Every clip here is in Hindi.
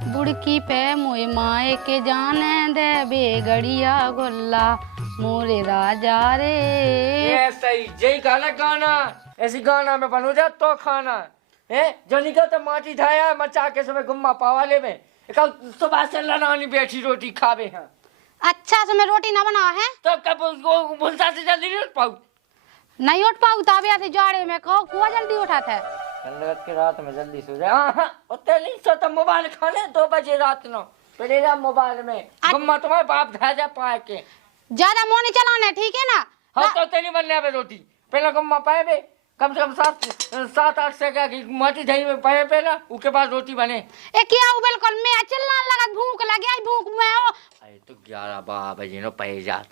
बुड़की पे मोए माए के जाने दे बेगड़िया गोल्ला मोरे राजा रे। ये सही जय गाना गाना ऐसी गाना में बनू जा तो खाना है जो निकल तो माटी धाया मचा के समय गुम्मा पावाले में कल सुबह से लनानी बैठी रोटी खावे हैं। अच्छा से मैं रोटी ना बना है तो कब उसको भूलता से जल्दी नहीं उठ पाऊ नहीं उठ पाऊ ताबिया से जाड़े में कहो कुआ जल्दी उठाता है। लगत के रात में जल्दी सो जाए। हाँ उतने नहीं सोता मोबाइल खाने 2 बजे रात नो पहले जा मोबाइल में गुम्मा तुम्हारे बाप धाजा पाए के ज्यादा मुंह नहीं चलाना ठीक है ना। हाँ तो तेरी बनने आवे रोटी पहले गुम्मा पाए बे कम से कम 7-8 से क्या माटी दही में पाए पहला उसके बाद रोटी बने। ए क्या हो बिल्कुल मैं चिल्लाने लगा भूख लगी आई भूख में हो। अरे तो 11-12 बजे नो पे जात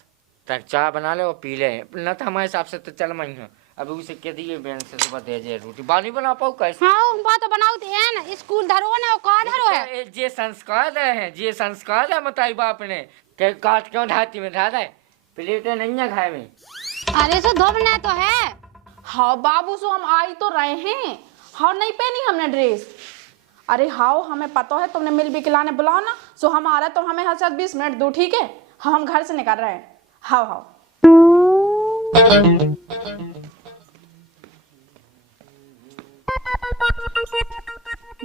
तक चाय बना ले और पी ले न तो हमारे हिसाब से तो चल मई है अभी उसे कह दिए बहन से सुबह दे जे रोटी बानी बना पाऊ कैसे। हाँ बात तो बनाओ है ना स्कूल धरो ना का धरो है जे संस्कार है जे संस्कार है मताई बाप ने के काट क्यों ढाती में ढा दे प्लेटें नहीं है खाए में। अरे सो धोबना तो है। हाँ बाबू सो हम आई तो रहे हैं। हाँ नहीं पहनी हमने ड्रेस। अरे हाँ हमें पता है तुमने मिल भी खिलाने बुलाओ ना सो हम आ रहे तो हमें हर 20 मिनट दो ठीक है। हाँ हम घर से निकल रहे हैं। हाँ हाँ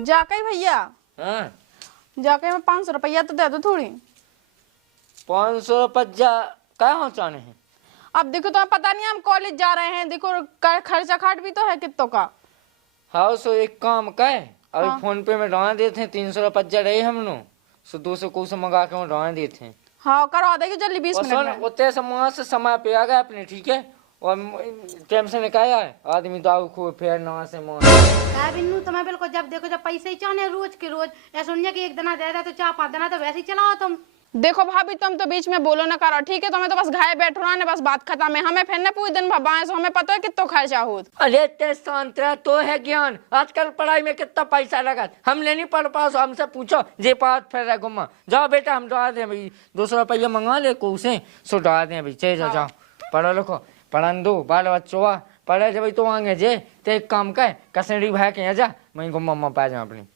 जाके भैया हाँ जाके मैं 500 रुपया तो दे दो थोड़ी। 500 रुपया क्या हो चाने हैं। अब देखो तुम्हें पता नहीं हम कॉलेज जा रहे हैं देखो खर्चा खाट भी तो है कितों का। हाँ सो एक काम कहे अभी हाँ। फोन पे में डॉन देते हैं 300 रुपया रहे हम लोग सो 200 को से मंगा के डॉन देते हैं। हाँ करवा देगी जल्दी 20 मिनट में। उतने समय पे आ गए अपने ठीक है और टाइम से निकाया है आदमी दाऊ खूब फेर ना से मार बिन्नू तुम्हें बिल्कुल जब देखो जब पैसे ही चाहने रोज के रोज या सुनिए कि एक दिन दे दे तो 4-5 दिन तो वैसे ही चलाओ तुम। देखो भाभी तुम तो बीच में बोलो ना करो ठीक है तुम्हें तो बस घाय बैठो ना बस बात खत्म है। हमें फिर ना पूरे दिन भबाए सो हमें पता है कितना खर्चा हो। अरे ते सांतरा तो है ज्ञान आजकल पढ़ाई में कितना पैसा लगा हम नहीं पढ़ पाओ हमसे पूछो जे पास फिर घुमा जाओ बेटा हम डा दे भाई 200 रुपया मंगा ले को उसे सो डा दे भाई चले जाओ पढ़ो लिखो पढ़न दो बाल बच्चों पढ़े जब तो आगे जे ते एक काम कर कसड़ी भाई के जा मैं घुमा पा जाऊँ अपनी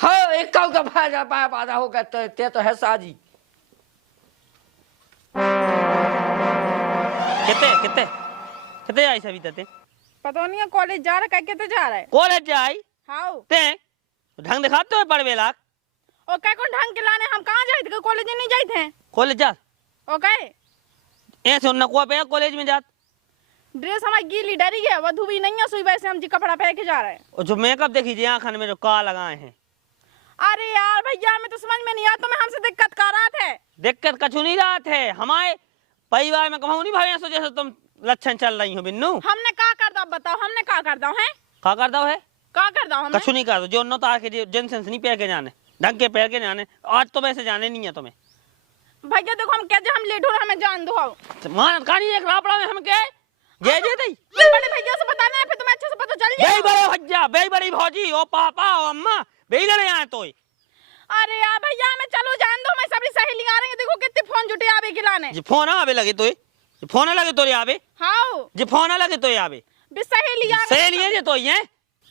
हाँ एक काउ का भाजा पाया पादा होगा ते तो है साजी। कितने आई सभी तते पता नहीं है कॉलेज जा रहा है कहते जा रहा है कॉलेज जाई हाँ ते ढंग दिखाते हो पढ़वे लाख और क्या कौन ढंग के लाने हम कहाँ जाए थे कॉलेज नहीं जाए थे। कॉलेज जा ओके ऐसे उन को पे कॉलेज में जात ड्रेस हमारी गीली डरी है वधु भी नहीं है सुई वैसे हम जी कपड़ा पहन के जा रहे हैं। और जो मेकअप देखिए आंखन में जो का लगाए हैं। अरे यार भैया हमें तो समझ में नहीं आता तुम्हें हमसे दिक्कत कर रहा है। दिक्कत कछु नहीं रहा थे हमारे परिवार में कहूँ नहीं भाई जैसे तुम लक्षण चल रही हो बिन्नू। हमने क्या कर दो बताओ हमने क्या कर दो है का कर दो है क्या कर दो हमने कछु नहीं कर दो जो न तो आके जेंसेंस नहीं पहन के जाने ढंग के पहन के जाने आज तो वैसे जाने नहीं है तुम्हें। भैया देखो हम कहते हम लेट हो रहे हमें जान दो मान कहानी एक रापड़ा में हम क्या जे जे दई बड़े भैया से बताना है फिर तुम्हें अच्छे से पता चल जाए। यही बड़े भैया बे बड़ी भौजी ओ पापा ओ अम्मा बे लड़े आए तो अरे यार भैया हमें चलो जान दो मैं सभी सहेली आ रही है देखो कितने फोन जुटे आवे खिलाने जी फोन आवे लगे तो फोन लगे तो आवे हाँ जी फोन लगे तो आवे भी सहेली आ सहेली है तो ये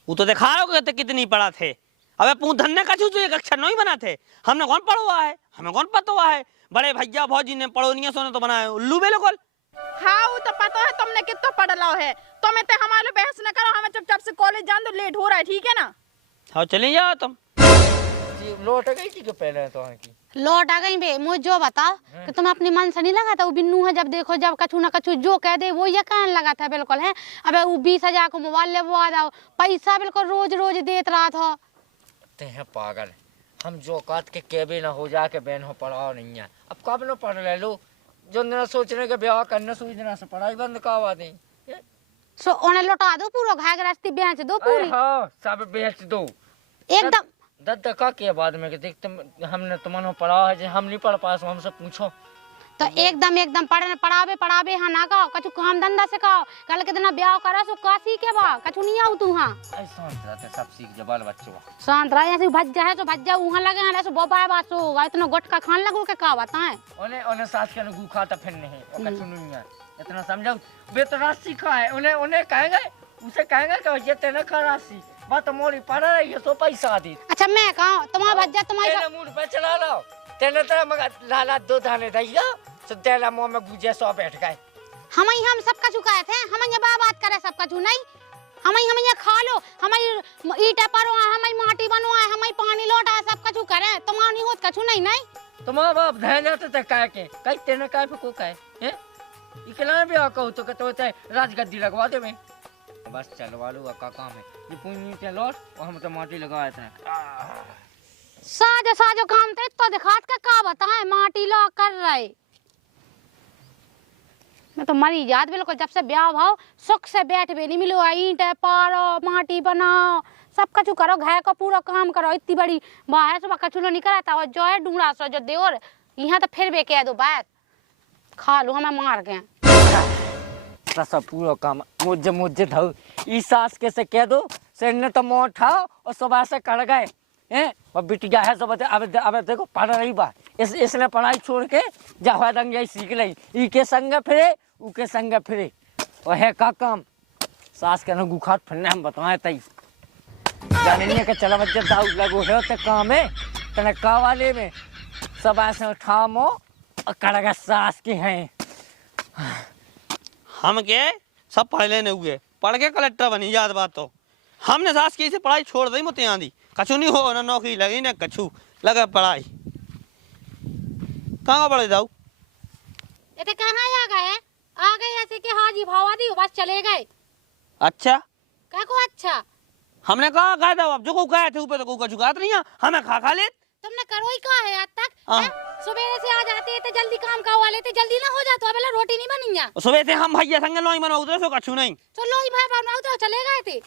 वो तो दिखा रहे हो कितनी पढ़ा थे अबे पू धन्य का चूज एक अक्षर नहीं बना थे हमने कौन पढ़ा है हमें कौन पता हुआ है बड़े भैया भौजी ने पढ़ो नहीं सोने तो बनाया उल्लू बे लोग। हाँ वो तो पता है तुमने कितना पढ़ लो है तुम्हें तो हमारे बहस न करो हमें चुपचाप से कॉलेज जान दो लेट हो रहा है ठीक है ना। हाँ चले जाओ तुम लौट गई थी पहले तो की लौट आ गई बे मुझे जो बताओ कि तुम अपने मन से नहीं लगा था वो बिन्नू है जब देखो जब कछु ना कछु जो कह दे वो ये कहने लगा था बिल्कुल है। अबे वो 20,000 को मोबाइल ले वो आ जाओ पैसा बिल्कुल रोज रोज देत रहा था। ते हैं पागल हम जो काट के केबे ना हो जाके बहन हो पढ़ाओ नहीं है अब कब न पढ़ ले लो जो न सोचने के ब्याह करने सोचने से पढ़ाई बंद करवा दे सो उन्हें लौटा दो पूरा घाय के रास्ते बेच दो पूरी। हाँ सब बेच दो एकदम दद्दा का के बाद में देख तुम हमने तुमने पढ़ा है हम नहीं पढ़ पास हमसे पूछो तो एकदम पढ़ावे हाँ ना कहो कछु काम धंधा से कहो कल के दिन ब्याह करा सो काशी के बा कछु नहीं आऊ तू हाँ शांत रहते सब सीख जा बाल बच्चों शांत रह ऐसे भज जा है तो भज जा वहां लगे हैं ऐसे बोबा बात सो इतना गुटका खान लगो के का बात है उन्हें उन्हें साथ के गु खाता फिर नहीं कछु नहीं है इतना समझो बेतरा सीखा है उन्हें उन्हें कहेंगे उसे कहेंगे कि ये तेरा खरासी बात मोरी पड़ रही है तो पैसा दी अच्छा मैं कहा तुम्हारा भज्जा तुम्हारी तेरे मूड पे चला लो तेने तो मगर लाला दो दाने दैया तो तेरा मुंह में गुजे सो बैठ गए हम सबका चुकाए थे हम यहाँ बात करे सबका चु नहीं हम यहाँ खा लो हमारी ईटा परो हमारी माटी बनो हमारी पानी लौटा सबका चु करे तुम्हारा नहीं होत कछु नहीं नहीं तुम्हारा बाप ध्यान जाते थे काय के कई तेने काय पे को काय हैं इकला भी आको तो कहते होते राजगद्दी लगवा दे मैं बस चलवा लो का काम है ये पुण्य के लौट और हम तो माटी लगाए थे साजो साजो काम थे तो दिखात का बताएं माटी ला कर रहे मैं तो मरी याद बिल्कुल जब से ब्याह भाव सुख से बैठ भी नहीं मिलो ईंट पारो माटी बनाओ सब कछु करो घर का पूरा काम करो इतनी बड़ी बाहर सुबह कचुलो नहीं कराता और जो है डूंगरा सो जो देवर यहाँ तो फिर भी कह दो बात खा लो हमें मार के सब पूरा काम मुझे मुझे धो इस सास के से कह दो से ने तो मोह उठाओ और सुबह से कर गए हैं और बिटिया है सब अब देखो पढ़ रही बात इसने पढ़ाई छोड़ के जहाँ दंग यही सीख ली ई के संग फिरे ऊ के संग फिरे और है का काम सास के ना गुखात फिरने हम बताए तई जाने के चला बच्चे दाऊ लगो है तो काम है तने का वाले में सब ऐसे उठा मो और कड़गा सास के हैं हम के सब पढ़ लेने हुए पढ़ के कलेक्टर बनी याद बात तो हमने सास की से पढ़ाई छोड़ दी मुते आंधी कछु नहीं हो ना नौकरी लगी ना कछु लगा पढ़ाई कहाँ पढ़े जाऊ ये तो कहाँ आ गए ऐसे के हाजी भावा दी बस चले गए अच्छा क्या को अच्छा हमने कहा कहा था अब जो को कहे थे ऊपर तो को झुकात नहीं है हमें खा ले तुमने करो ही कहा है आज तक सुबह से आ जाते तो जल्दी काम का वाले थे जल्दी ना हो जाता तो पहले रोटी नहीं बनी जा सुबह से हम भैया संग लोई बनाओ उधर से कछु नहीं तो लोई भाई बनाओ तो चले गए थे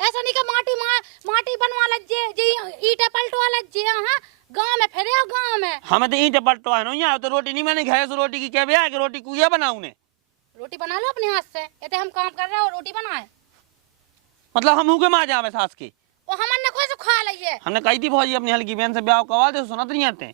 ऐसा नहीं कि माटी बनवा लज्जे जे ईटा पलटवा लज्जे हां गांव में फिरे हो गांव में हमें तो ईंट पलटवा है ना तो रोटी नहीं बनी घर से रोटी की क्या ब्याह है कि रोटी कुया बनाऊं ने रोटी बना लो अपने हाथ से ये हम काम कर रहे हो रोटी बनाए मतलब हम हुके मां जावे सास की वो हमने कोई से खा लइए हमने कही थी भौजी अपनी हल्की बहन से ब्याह करवा दे सुनत नहीं आते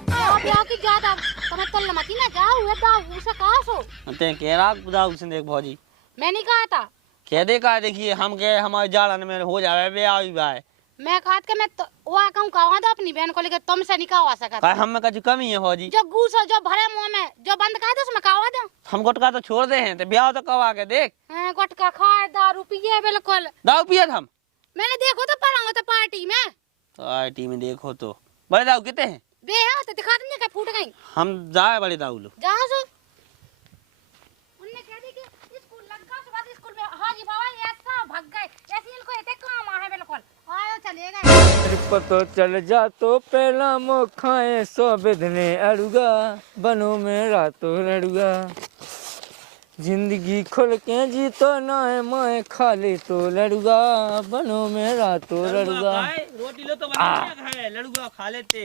ब्याह की ज्यादा तुम्हें तल मती ना जाओ ये दाऊ उसे कहा सो ते कह रहा खुदा उसे देख भौजी मैं नहीं कहा था कह दे का देखिए हम के हमारे जाड़न में हो जावे ब्याह ही भाई मैं कहा कि मैं तो वो कहूं कहवा दो अपनी बहन को लेकर तुमसे नहीं कहवा सकता हम में कुछ कमी है भौजी जो गूस जो भरे मुंह में जो बंद कर दो उसमें कहवा दो हम गुटका तो छोड़ दे हैं तो ब्याह तो कवा के देख हां गुटका खाए दारू पिए बिल्कुल दारू पिए हम मैंने देखो तो पड़ा तो पार्टी में पार्टी में देखो तो बड़े दाऊ कितने हैं बेहा तो दिखा दूंगा फूट गई हम जाए बड़े दाऊ लो जाओ सो उनने कह दी कि स्कूल लगा सुबह स्कूल में हाजी बाबा ऐसा भाग गए ऐसे इनको इतने काम है बिल्कुल आयो चले गए पतो चल जा तो पहला मो खाए सो बिधने अड़ुगा बनो में रातो लड़ुगा जिंदगी खुल के जी तो ना है मैं खा ले तो लड़ुगा बनो में रातो लड़ुगा रोटी लो तो बना खाए लड़ुगा खा लेते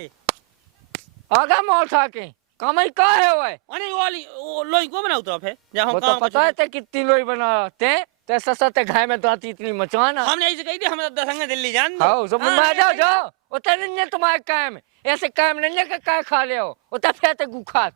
आगा मोल खा के कमाई का है वो अरे वाली लोई को बनाऊ तो है जहां वो तो पता है ते कितनी लोई बना ते सस्ते घाय में तो आती इतनी मचवाना हमने ऐसे कही थी हम तो संग दिल्ली जान दो हां सब में जाओ जाओ उते नहीं तुम्हारे काम ऐसे काम नहीं के का खा ले हो उते फेते गुखा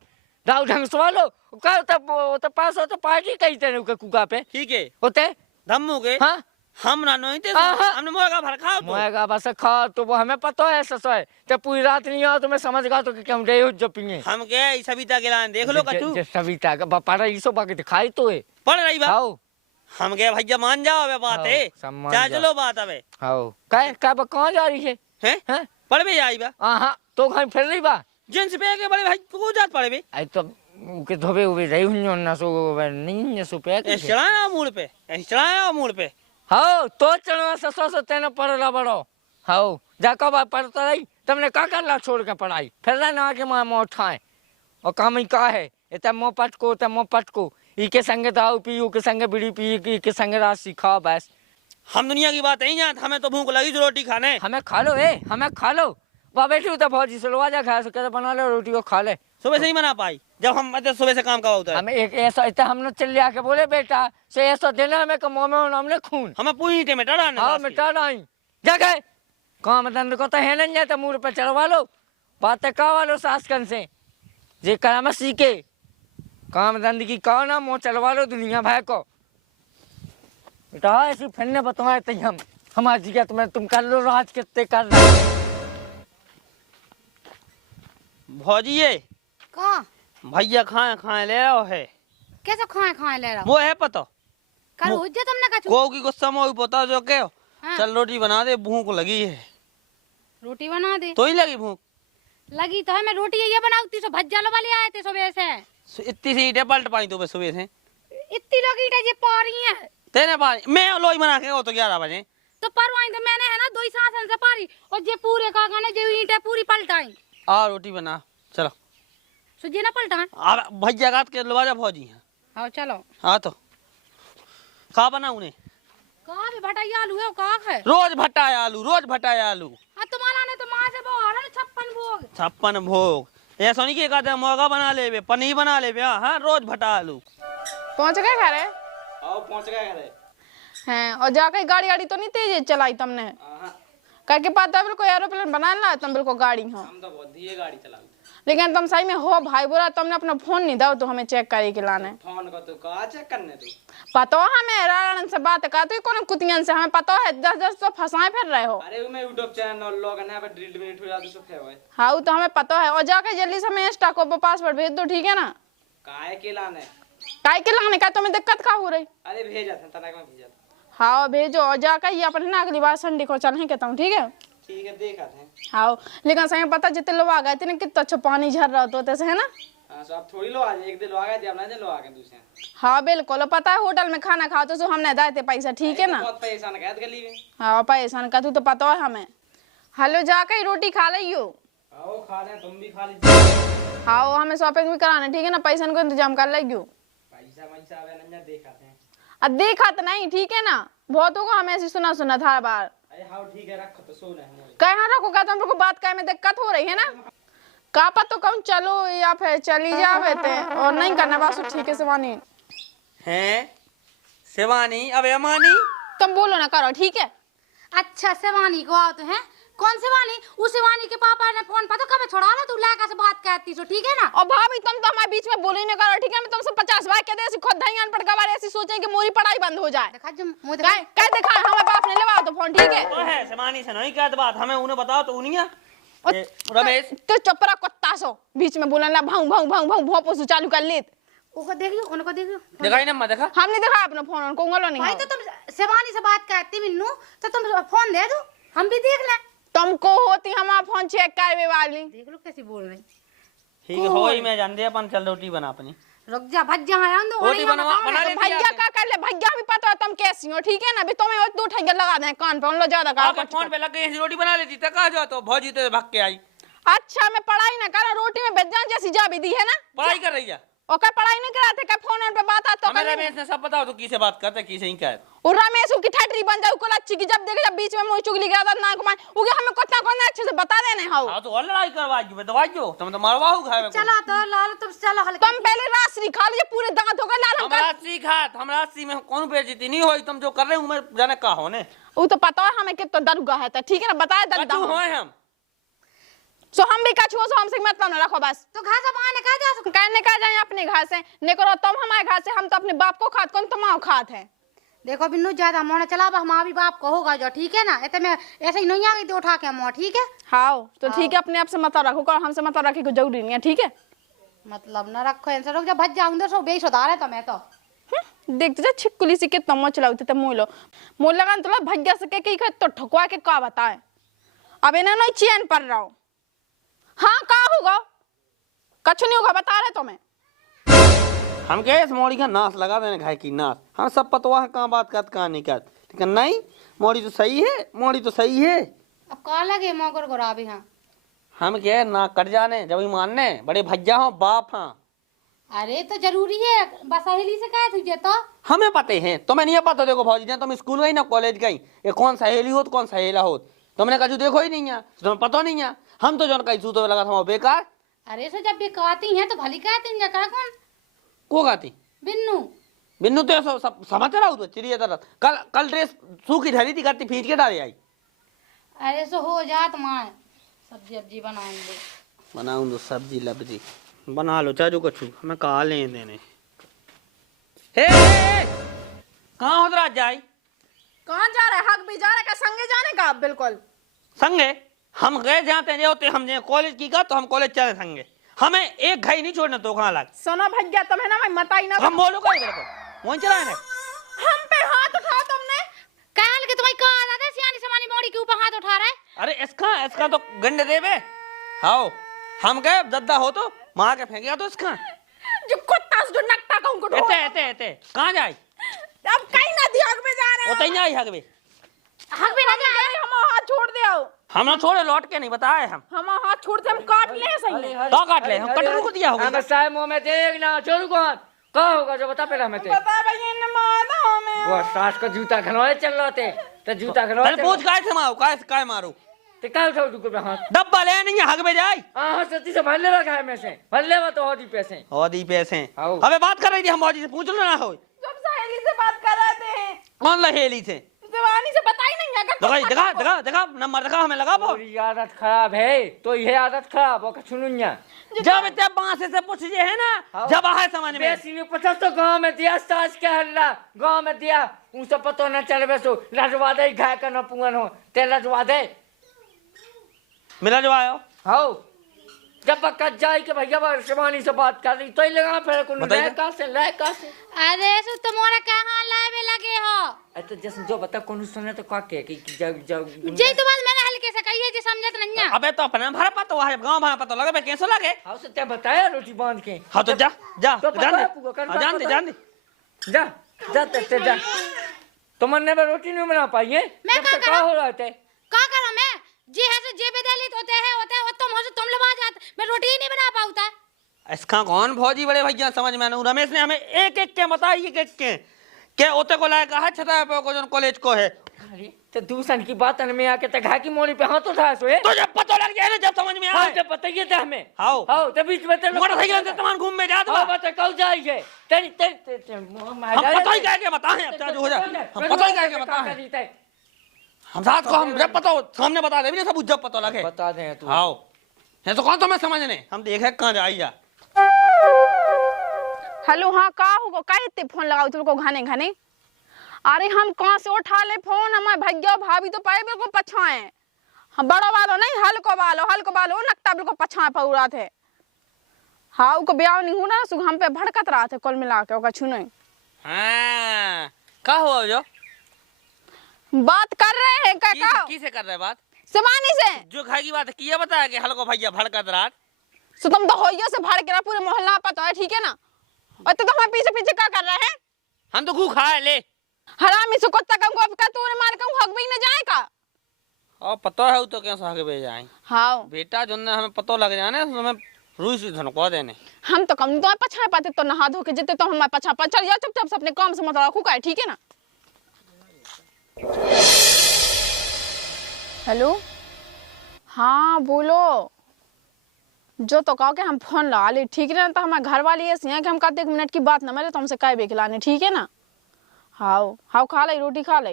दाऊ ढंग सवालो का तो पास हो तो पार्टी कही तेरे के कुका पे ठीक है उते धम्मू के हां हम ना नहीं थे हमने मोगा भर खाओ तो मोएगा बस खा तो वो हमें पता है ससो है ते पूरी रात नहीं आओ तो मैं समझ गया तो कि हम डे हो जपिंगे हम के सविता के लान देख लो कछु जे सविता का पारा इसो बाकी दिखाई तो है पढ़ रही बात आओ हम के भैया मान जाओ अबे बात है चाहे चलो बात अबे आओ का कहां जा रही है हैं पढ़ भी जाई बा हां तो घर फिर रही बा जेंस पे के बड़े भाई को जात पड़े बे आई तो के धोबे उबे रही हुन ना सो नहीं ने सो पे ए चढ़ाया मूड पे ए चढ़ाया मूड पे हां तो चढ़वा ससो से तेने पढ़ला बड़ो हां जाका बा पढ़ता रही तुमने का करला छोड़ के पढ़ाई फिर ना के मां उठाए और काम ही का है एता मो पट को ई के संगे दाऊ पीयू के संगे बीड़ी पी के संगे रात सिखा बस हम दुनिया की बात नहीं जानते हमें तो भूख लगी रोटी खाने हमें खा लो हमें खा लो बा बैठी तो भौजी से लवा जा खा सके बना लो रोटी को खा ले सुबह से ही बना पाई जब हम सुबह से काम का होता है हमें एक ऐसा इतना हमने चल आके बोले बेटा से ऐसा देना हमें कमो में हमने खून हमें पूरी टे में डरा हाँ मिटा नहीं जगह काम धंधे को तो है नहीं जाता मुंह पे चढ़वा लो बातें कहवा लो सासकन से जे काम सीखे काम धंधे की कहो ना मुँह चलवा लो दुनिया भाई को बेटा ऐसी फिरने बताए थे हम आज गया तुम कर लो राज कितने कर रहे भौजी ये का भैया खाए खाए ले रहा है कैसे खाए खाए ले रहा वो है पता कल हो जा तुमने कछु को की गुस्सा में हुई पता जो के हाँ। चल रोटी बना दे भूख लगी है रोटी बना दे तो ही लगी भूख लगी तो है मैं रोटी ये बनाऊती सो भज्जालो वाले आए थे सुबह से इतनी सी ईटें पलट पाई तो सुबह से इतनी लोग ईटा जे पा रही हैं तेरे पास मैं लोई बना के वो तो 11 बजे तो परवाई तो मैंने है ना दो ही सांसन से पारी और जे पूरे का गाने जे ईंटें पूरी पलटाई आ रोटी बना चलो सुजे ना पलटाए अब भैया गात के लवाजा भौजी है हाँ चलो हाँ तो खा बना उन्हें कहा भी भटाई आलू है का है रोज भटाया आलू रोज भटाया आलू हाँ तुम्हारा ने तो माँ से बोला ना 56 भोग 56 भोग ऐसा नहीं कि कहते मुर्गा बना ले पनीर बना ले हाँ रोज भटा आलू पहुंच गए घर है? आओ पहुंच गए घरे हैं और जाकर गाड़ी गाड़ी तो नहीं तेज चलाई तुमने करके पता बिल्कुल एरोप्लेन बना ला तुम बिल्कुल गाड़ी हो हम तो बहुत धीरे गाड़ी चला लेकिन तुम सही में हो भाई बुरा तुमने अपना फोन नहीं दो तो हमें चेक करे के लाने फोन को तो कहा चेक करने तू पता हो हमें रारण से बात कर तो कौन कुतियन से हमें पता है 10-10 तो फंसाए फिर रहे हो अरे मैं यूट्यूब चैनल लॉग है पे ड्रिल मिनट हो जाती सब है हाँ तो हमें पता है और जाकर जल्दी से हमें इंस्टा को पासवर्ड भेज दो ठीक है ना काहे के लाने काय के लाने का तुम्हें दिक्कत का हो रही अरे भेजा था तलाक में भेजा हाँ भेजो और जाकर ये अपने ना अगली बार संडे को चलें कहता हूँ ठीक है ठीक है देखा थे हाँ लेकिन सही पता जितने लोग आ गए थे ना कितना अच्छा पानी झर रहा तो तैसे है ना हां सब थोड़ी लो आज एक दिन लो आ गए थे अपना दिन लो आ गए दूसरे हाँ बिल्कुल पता है होटल में खाना खाओ तो हमने दाए थे पैसा ठीक है ना बहुत परेशान कैद गली में हाँ पैसा का तू तो पता है हमें हेलो जाकर रोटी खा लियो आओ खा ले तुम भी खा लीजिए हाँ हमें शॉपिंग भी कराना ठीक है ना पैसा को इंतजाम कर लियो पैसा वैसा आवे नन्या देखा थे अब देखा तो नहीं ठीक है ना बहुत होगा हमें ऐसी सुना सुना था बार अरे हाँ ठीक है रखो तो सोना है कहाँ रखो क्या तुम को बात काय में दिक्कत हो रही है ना का पता कहूँ चलो या फिर चली जावे थे और नहीं करना बस ठीक है शिवानी हैं शिवानी अब अमानी तुम बोलो ना करो ठीक है अच्छा शिवानी को आओ तो है कौन शिवानी उस शिवानी के पापा ने फोन पर तो कब छोड़ा ना तू लड़का से बात करती सो ठीक है ना और भाभी तुम तो हमारे बीच में बोली नहीं करो ठीक है मैं तुमसे 50 बार कहते ऐसी खुद धैयान पड़ गवार ऐसी सोचे कि मोरी पढ़ाई बंद हो जाए देखा जो मुंह कह दिखा हमारे बाप ने लेवा तो फोन ठीक है तो है शिवानी से नहीं कहत बात हमें उन्हें बताओ तो उन्हीं रमेश तो चुपरा कुत्ता सो बीच में बोलना भाऊ भाऊ भाऊ भाऊ भोपो चालू कर लेत उनको देखियो उनको देखियो दिखाई ना मत देखा हमने देखा अपना फोन उनको उंगलो नहीं भाई तो तुम शिवानी से बात करती मिन्नू तो तुम फोन दे दो हम भी देख ले तुमको होती हमारा फोन चेक करवे वाली देख लो कैसी बोल रही ठीक है होई मैं जान दे अपन चल रोटी बना अपनी रुक जा भज्जा है आंदो रोटी बनवा बना ले भैया का कर ले भैया भी पता है तुम कैसी हो ठीक है ना अभी तुम्हें दो ठैया लगा दे कान पे उन लो ज्यादा का आपके फोन पे लग गई रोटी बना लेती तक आ जाओ तो भौजी तो भाग के आई अच्छा मैं पढ़ाई ना करा रोटी में बेजान जैसी जा भी दी है ना पढ़ाई कर रही है और क्या पढ़ाई नहीं कराते क्या फोन पे बात आता हमें रमेश ने सब बताओ तो किसे बात करते किसे ही कह और रमेश की ठटरी बन जाए को अच्छी की जब देखे जब बीच में मुंह चुगली करा ना को उगे हमें कितना कोना अच्छे से बता देने हाउ हां तो और लड़ाई करवाई मैं दवाई जो तुम तो मारवाओ घर में चलो तो लाल तुम चलो हल्का तुम पहले रासरी खा लीजिए पूरे दांत होगा लाल हम हमरा सीखा हमरा सी में कौन बेइज्जती नहीं होई तुम जो कर रहे हो मैं जाने का होने वो तो पता है हमें कितना दरुगा है ठीक है ना बताया दरुगा कछु होए हम सो हम भी कछु सो हमसे मतलब ना रखो बस तो घर से बाहर निकल जा सको कहने का जाए अपने घर से नहीं करो तुम हमारे घर से हम तो अपने बाप को खात कौन तुम्हारा खात है देखो बिन्नू ज्यादा मोने चला हमारा भी बाप को होगा जो ठीक है ना ऐसे में ऐसे ही नहीं आ गई तो उठा के मुंह ठीक है हाँ तो ठीक है अपने आप से मत रखो और हमसे मत रखे कोई जरूरी नहीं है ठीक है मतलब ना रखो ऐसे रुक जा भज जा अंदर सो बेच उतार है तो मैं तो देखते जा छिकुली सी कितना मोच लाउते तो मोलो मोल लगा तो भज्जा सके कि तो ठकुआ के का बताए अब इन्हें नहीं चैन पड़ रहा हो हाँ का होगा कछु नहीं होगा बता रहे तुम्हें हम कहे इस मोड़ी का नाश लगा देने घाय की नाश हम सब पतवा है कहाँ बात करत कहाँ नहीं करत लेकिन नहीं मोड़ी तो सही है मोड़ी तो सही है अब का लगे मौकर गोरा भी हाँ हम क्या ना कट जाने जब ही मानने बड़े भज्जा हो बाप हाँ अरे तो जरूरी है बस सहेली से कहे तुझे तो हमें पते हैं तुम्हें नहीं पता देखो भौजी ने तुम स्कूल गई ना कॉलेज गई ये कौन सहेली हो कौन सहेला हो तुमने कहा देखो ही नहीं है तुम्हें पता नहीं है हम तो जो कहीं सूतो लगा था बेकार अरे सो जब भी कहती हैं तो भली कहती हैं क्या कौन को गाती बिन्नू बिन्नू तो समझ रहा हूँ तो चिड़िया तरह कल ड्रेस सूखी धरी थी करती खींच के डाले आई अरे सो हो जात माँ सब्जी अब्जी बनाएंगे बनाऊं तो सब्जी लब्जी बना लो चाचू कछु हमें कहा ले देने हे कहाँ हो रहा जाई कहाँ जा रहे? हक भी जा रहे का संगे जाने का? बिल्कुल संगे हम गए जाते हैं होते हम कॉलेज की का तो हम कॉलेज चले संगे, हमें एक घाई नहीं छोड़ना तो कहाँ लग। सुनो भैया तुम्हें ना मैं मताई ना हम बोलो का इधर को वहीं चला है। हम पे हाथ उठाओ तुमने। कहल के तुम्हें कहा था सियानी समानी मौड़ी के ऊपर हाथ उठा रहा है। अरे इसका तो गंडे देवे। हाओ हम गए दद्दा हो तो मार के फेंक गया तो इसका जो कुत्ता से जो नकटा का उनको ढोल। एते कहाँ जाए? अब कहीं ना दियाग में जा रहे वो तई नहीं हक बे। हक भी ना जाए। हम हाथ छोड़ दे आओ। हम ना छोड़े लौट के नहीं बताए हम हाथ छोड़ दे हम काट ले सही। तो काट ले हम कटरू को दिया होगा। हमें साय मुंह में देखना छोड़ू कौन का होगा जो बता पहले हमें ते बता भैया ने मारा हमें। वो सास का जूता खनवाए चल रहे थे तो जूता खनवाए पहले पूछ काय से मारो काय मारो ते का उठाओ दुको पे हाथ डब्बा ले नहीं हक बे जाए। हां सच्ची से भर ले रखा है में से भर ले तो होदी पैसे होदी पैसे। आओ। अबे बात कर रही थी हम मौजी से पूछ लो ना हो तुम सहेली से बात कर रहे थे। कौन लहेली से जवानी से पता ही नहीं है। देखा नंबर देखा हमें लगा बहुत। पूरी आदत खराब है तो ये आदत खराब हो सुनुन्या जब इतने बांसे से पूछ जे है ना हाँ। जब आए समझ में बेसी ने पचास तो गांव में दिया सास के हल्ला गांव में दिया उन सब पतो न चलबे सो लजवा दे घाय का न पुंगन हो ते लजवा दे मिला जो आयो हाउ जब कट जाए के भैया शिवानी से बात कर रही तो ही लगा फिर कुन बताइए। लाए का से अरे सो तुम्हारे कहाँ लावे लगे हो? तो जैसे जो बता कौन सुने तो का के कि जब जी तो बात मैंने हल्के से कही है जी समझत नहीं है। अबे तो अपना भरा पता है गांव भरा पता लगे कैसे लगे। हाउ से ते बताया रोटी बांध के हाँ तो जा तो पता जान है दे पुगो, कर हाँ, जान दे पता। जान दे जा जा ते जा तुमने में रोटी नहीं बना पाई है मैं जब क्या से का हो रहा थे का करूं मैं? जी है से जे बेदलित होते हैं वो तुम हो से तुम लगा जाते मैं रोटी ही नहीं बना पाऊता। इसका कौन भौजी बड़े भैया समझ में नहीं। रमेश ने हमें एक एक के बताई एक के ओते को लायक है छता पे को जो कॉलेज को है अरे तो दूसर की बात में आके तो घा की मोड़ी पे हाथ उठा सो तो जब पता लग जाए ना जब समझ में हाँ आए जब पता ही था हमें हाउ हाउ तो बीच में तेरे मोटरसाइकिल से तमाम घूम में जा दो हां बता कल जाइए तेरी हम पता ही कह के बताएं अब चाहे जो हो जाए हम पता ही कह के बताएं हम साथ को हम जब पता हो सामने बता दे भी ना सब जब पता लगे बता दे तू हाउ ये तो कौन तो मैं समझने हम देखे कहां जाई जा। हेलो हाँ का होगा का इतने फोन लगाओ तुमको घाने घाने। अरे हम कहाँ से उठा ले फोन हमारे भैया भाभी तो पाए बिल्कुल पछाए हम बड़ा वालो नहीं हल्को वालो नकटा बिल्कुल पछाए पौरा थे। हाँ को ब्याह नहीं हुआ ना सु हम पे भड़कत रहा थे कुल मिला के ओका छुने। हां का हुआ जो बात कर रहे हैं का किसे कर रहे बात शिवानी से जो खाई की बात की ये बताया कि हल्को भैया भड़कत रात सो तुम तो होइयो से भड़क रहा पूरे मोहल्ला पता है ठीक है ना। और तो हमारे पीछे पीछे क्या कर रहे हैं? हम तो गु खाए ले हरामी से कुत्ता कम को अब का तूने मार के हक भी न जाएगा। और पता है तो कैसे आगे भेज जाए हाँ बेटा जो हमें पता लग जाने तो हमें रूई से धनको देने हम तो कम तो पछा पाते तो नहा धो के जेते तो हमारे पछा पर चल जाओ चुपचाप से अपने काम से मत रखो का ठीक है ना। हेलो हाँ बोलो जो तो कहो के हम फोन लगा ले ठीक है ना। तो हमारे घर वाली ऐसी हैं कि हम कहते 1 मिनट की बात ना मेरे तो हमसे काय बेखिलाने ठीक है ना। हाओ हाओ खा ले रोटी खा ले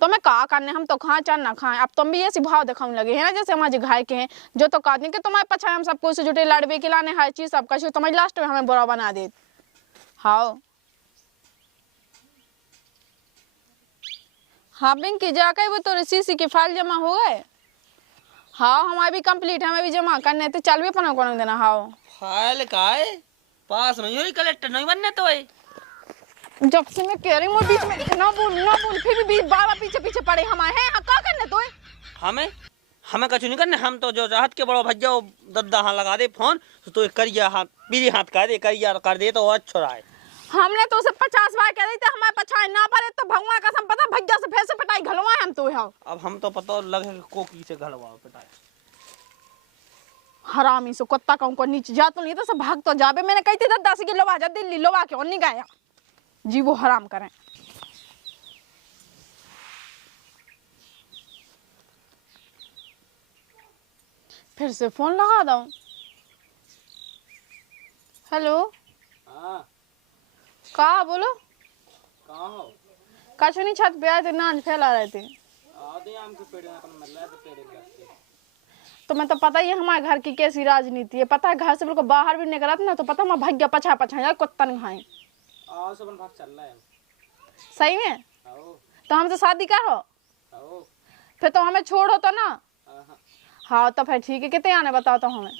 तो मैं कहा करने हम तो खा चार ना खाएं। अब तुम भी ऐसी भाव दिखाने लगे है ना जैसे हमारे घाय के हैं जो तो कहते हैं कि तुम्हारे पछाए हम सबको से जुटे लड़बे के लाने हर चीज सब कछु तुम्हारी लास्ट में हमें बुरा बना दे। हाओ हाँ पिंकी जाके वो तो सीसी की फाइल जमा हो गए। हाँ हमारे भी कंप्लीट हमें भी जमा करने थे चल भी पना कौन देना। हाँ फाइल काय पास नहीं हुई कलेक्टर नहीं बनने तो है जब से मैं कह रही हूँ बीच में ना बोल फिर भी बाबा पीछे पीछे पड़े हमारे हैं। हाँ क्या करने तो हमें कछु नहीं करने। हम तो जो राहत के बड़ो भैया वो दद्दा हाँ लगा दे फोन तो करिया हाथ पीरी हाथ कर दे करिया कर दे तो अच्छा रहा है। हमने तो उसे 50 बार कह रही थी हमारे पछाए ना पड़े तो भगवान कसम पता भैया से फिर से पिटाई घलवाए हम तो। हाँ अब हम तो पता लगे को की से घलवा पिटाई हरामी से कुत्ता कहूँ को नीचे जा तो नहीं तो सब भाग तो जाबे। मैंने कही थी 10 की लोवा जा दिल्ली लोवा के और नहीं गया जी वो हराम करें। फिर से फोन लगा दो। हेलो हां कहा बोलो कहां हो कछु नहीं छत पे आए थे नाच फैला रहे थे। आधे आम के पेड़ में अपन मिल रहा है तो पेड़ लगते तुम्हें तो पता ही है हमारे घर की कैसी राजनीति है। पता है घर से बिल्कुल बाहर भी निकला था ना तो पता मैं भाग्य पछा पछा यार कुत्ता नहीं खाए आओ सब भाग चल रहा है सही में। आओ तो हमसे शादी करो, फिर तो हमें छोड़ो तो ना। हाँ तो फिर ठीक है, कितने आने बताओ तो हमें।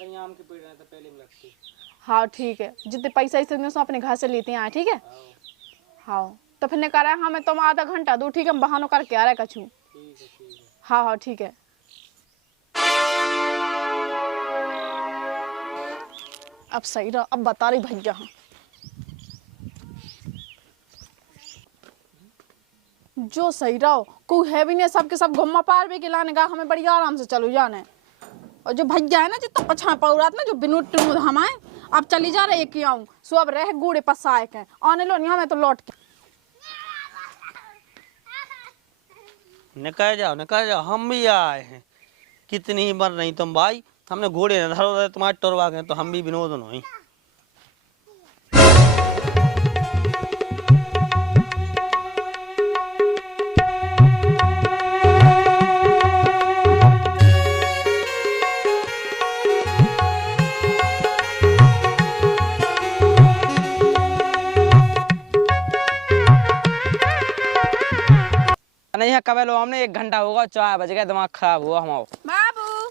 हाँ ठीक है, जितने पैसा इससे अपने घर से लेते हैं, ठीक है। हाँ तो फिर ने करा हमें तुम आधा घंटा दो, ठीक है, हम बहानों करके आ रहे कछू। हाँ हाँ ठीक है। अब सही रहो, अब बता रही भैया। हाँ जो सही रहो, कोई है भी नहीं, सबके सब घुमा पार भी के लाने का, हमें बड़ी आराम से चलो जाने। और जो भैया है ना जितना पछा पौरात ना, जो बिनूट टिनूट हमारे, अब चली जा रहे कि आऊं सो अब रह गुड़े पसाए के आने लो नहीं, हमें तो लौट के निकल जाओ, हम भी आए हैं। कितनी ही मर नहीं तुम भाई, हमने घोड़े न धरो तुम्हारे टोरवा गए तो हम भी विनोद नहीं। नहीं है, कब लो हमने 1 घंटा होगा, 4 बज गए, दिमाग खराब हुआ हमारा। बाबू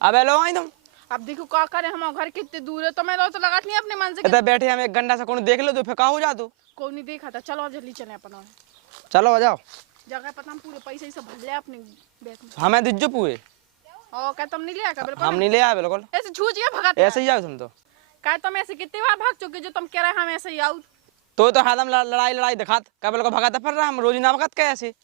अब लो आई तुम। अब देखो क्या करे, हमारे घर कितने दूर है, तो मैं तो लगा नहीं अपने मन से। इधर बैठे हम 1 घंटा से, कौन देख लो तो फिर कहाँ हो जा तू। कोई नहीं देखा था, चलो जल्दी चले अपन। चलो आ जाओ, जगह पता हम पूरे पैसे से भर ले अपने बैग में। हमें दिज्जो पूरे। और क्या तुम नहीं ले आया बिल्कुल? हम नहीं ले आए बिल्कुल, ऐसे छूचिए भगत। ऐसे ही जाओ तुम तो। क्या तुम ऐसे कितनी बार भाग चुके जो तुम कह रहे हम ऐसे ही आऊ? तो हाथ हम लड़ाई दिखात कब को भगाता फिर रहा, हम रोज ना भगत कैसे।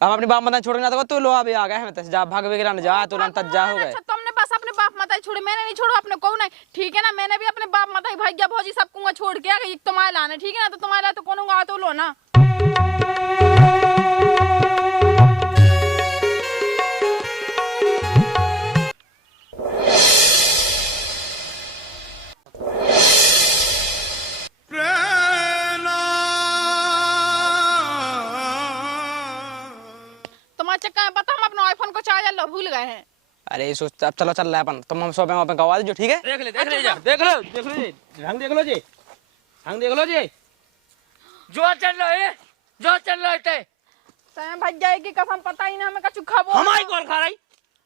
अब अपनी बाप मत छोड़ना तो लो अभी आ गए हम, जा भाग वगैरह न जा, तो तज जा हो गए। अच्छा तुमने बस अपने बाप माता ही छोड़े, मैंने नहीं छोड़ो अपने को नहीं, ठीक है ना। मैंने भी अपने बाप माता ही भैया भौजी सबको छोड़ के आ गई, तुम्हारे लाने, ठीक है ना। तो तुम्हारे तो कौन आ तो लो ना। तुम्हारे चक्कर में पता हम अपना आईफोन को चार्जर लो भूल गए हैं। अरे सोच अब चलो चल रहा है अपन, तुम हम सोपे वहाँ गवा दीजिए, ठीक है। देख लो जी, ढंग देख लो जी, ढंग देख लो जी। जो चल रहे है, जो चल रहे थे सैम भैया की कसम पता ही ना हमें कछु खाबो। हमारी कौन खा रही,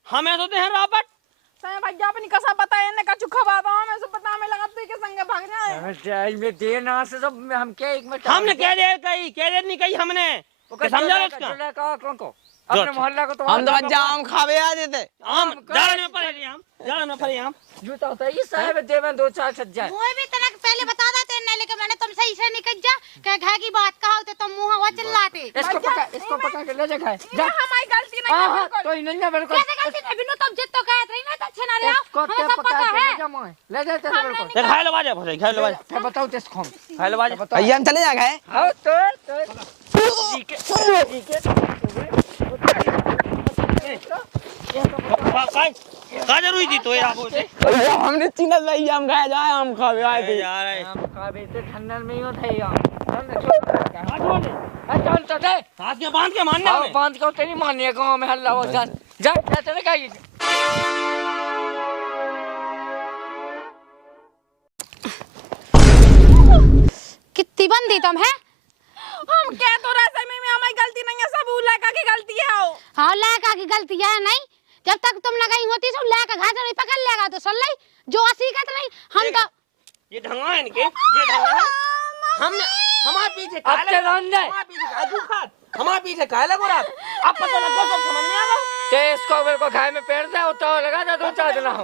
हमें तो हैं रापट। सैम भैया अपनी कसम पता है ना कछु खवा दो, हमें से पता हमें लगा तू के संग भाग जाए। में देना से तो हम क्या एक मिनट हमने कह देर कही, कह देर नहीं कही हमने, समझा उसका। कौन को अपने मोहल्ला को तो हम तो बच्चा आम खावे आ देते। आम जाड़ में पड़े आम जूता होता है ये साहब देवन 2-4 सज्जा। वो भी तरह पहले बता देते नहीं, लेकिन मैंने तुम सही से निकल जा क्या घर की बात कहा होते तुम मुंह हवा चिल्लाते। इसको पकड़ के ले जा खाए जा। हमारी गलती नहीं है बिल्कुल। तो नहीं ना बिल्कुल कैसे गलती नहीं बिनु, तुम जित तो कहत रही ना, तो अच्छे ना रहे हो, इसको हमें क्या सब पकड़ पता के है। ले जा मोए ले जा तेरे बिल्कुल। खाए लो बाजा, खाए लो बाजा, फिर बताओ इसको खाए लो बाजा। भैया हम चले जा गए। हां तो ठीक है का जरूरी थी तो यार बोलते हमने चिन्ह लई हम खाए जाए, हम खावे आए थे यार। हम का बेटे ठंडन में ही होता है यार। चल तो दे हाथ के बांध के मारने आओ हमें। बांध के तेरी मानिए गांव में हल्ला हो जा जा चले गई। कितनी बंदी तुम है। हम कह तो रहे सही में हमारी गलती नहीं है, सब उलैका की गलती है। हाँ लड़का की गलती है नहीं, जब तक तुम लगाई होती सब लड़का घास नहीं पकड़ लेगा तो सुन ली जो असीकत नहीं। हम तो ये ढंगा है इनके, ये ढंगा है। हमने हमारे पीछे अब चल अंदर हमारे पीछे काहे लगो रात, अब पता लग गया, सब समझ में आ गया। ते इसको मेरे को खाए में पेड़ दे तो लगा दे 2-4 दिन हो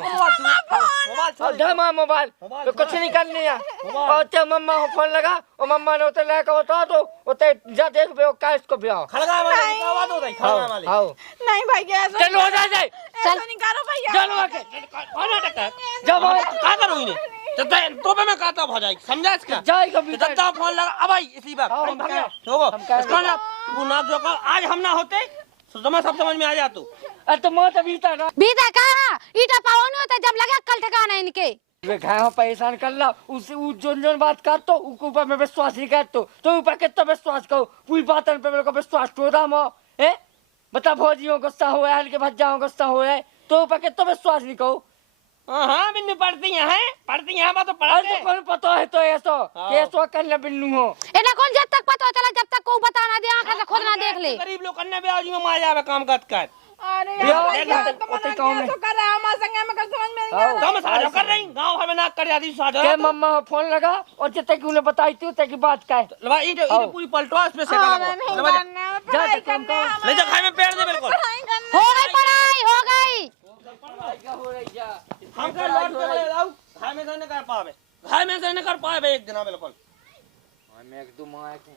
और धमा मोबाइल तो कुछ नहीं करनी है। और ते मम्मा को फोन लगा और मम्मा ने उते लेके बता तो उते जा देख बे का इसको ब्याह खड़गा वाले का आवाज हो रही, खड़गा वाले। आओ नहीं भैया ऐसा चलो हो जा ऐसा नहीं करो भैया। चलो आके कौन अटक है जब का करूं इन्हें तो पे मैं कहता हो जाएगी, समझा इसका। जाए कभी दत्ता फोन लगा अब आई इसी बार हाँ, हम भाग क्या? गए। हो क्या? इसका ना तू ना जो का आज हम ना होते तो तुम्हें सब समझ में आ जा। तू तो मौत बीता ना बीता कहा ईटा पाओ नहीं होता, जब लगा कल ठिकाना इनके वे घाय हो परेशान कर ला उसे जोन बात कर तो ऊपर में विश्वास ही कर तो ऊपर कितना विश्वास करो पूरी बातन पे मेरे को विश्वास टोदा मो है बता भौजियों गुस्सा हो है के भज्जाओं गुस्सा हो है तो ऊपर कितना विश्वास नहीं कहो हाँ बिन्नू पढ़ती हैं पढ़ती हैं बात तो अरे पढ़ते तो कौन पता है तो ऐसो हाँ। कैसो कर ले बिन्नू हो एना कौन जब तक पता चला जब तक को बताना दे आंख से खुद ना देख ले। गरीब लोग कन्या ब्याज में मार जावे काम कर अरे यो, यार देख, भैया, देख, तो ओते मना गाँव किया में। तो कर रहा है हमारे संग में कर समझ में नहीं आ हाँ। रहा तो मैं साझा कर रही गांव भर में नाक कर जाती साझा के मम्मा फोन लगा और जितने की उन्हें बताई थी उतने की बात का है लबा ये हाँ। पूरी पलटो इस पे से हाँ, मैं नहीं लबा करना है, पढ़ाई जा, करना है, जा, ले जा खाए में पेड़ दे बिल्कुल पढ़ाई करना है। हो गई पढ़ाई हो गई। हम कर लौट के ले आओ खाए में से नहीं कर पावे खाए में से नहीं कर पावे एक दिन बिल्कुल मैं एक दो माँ के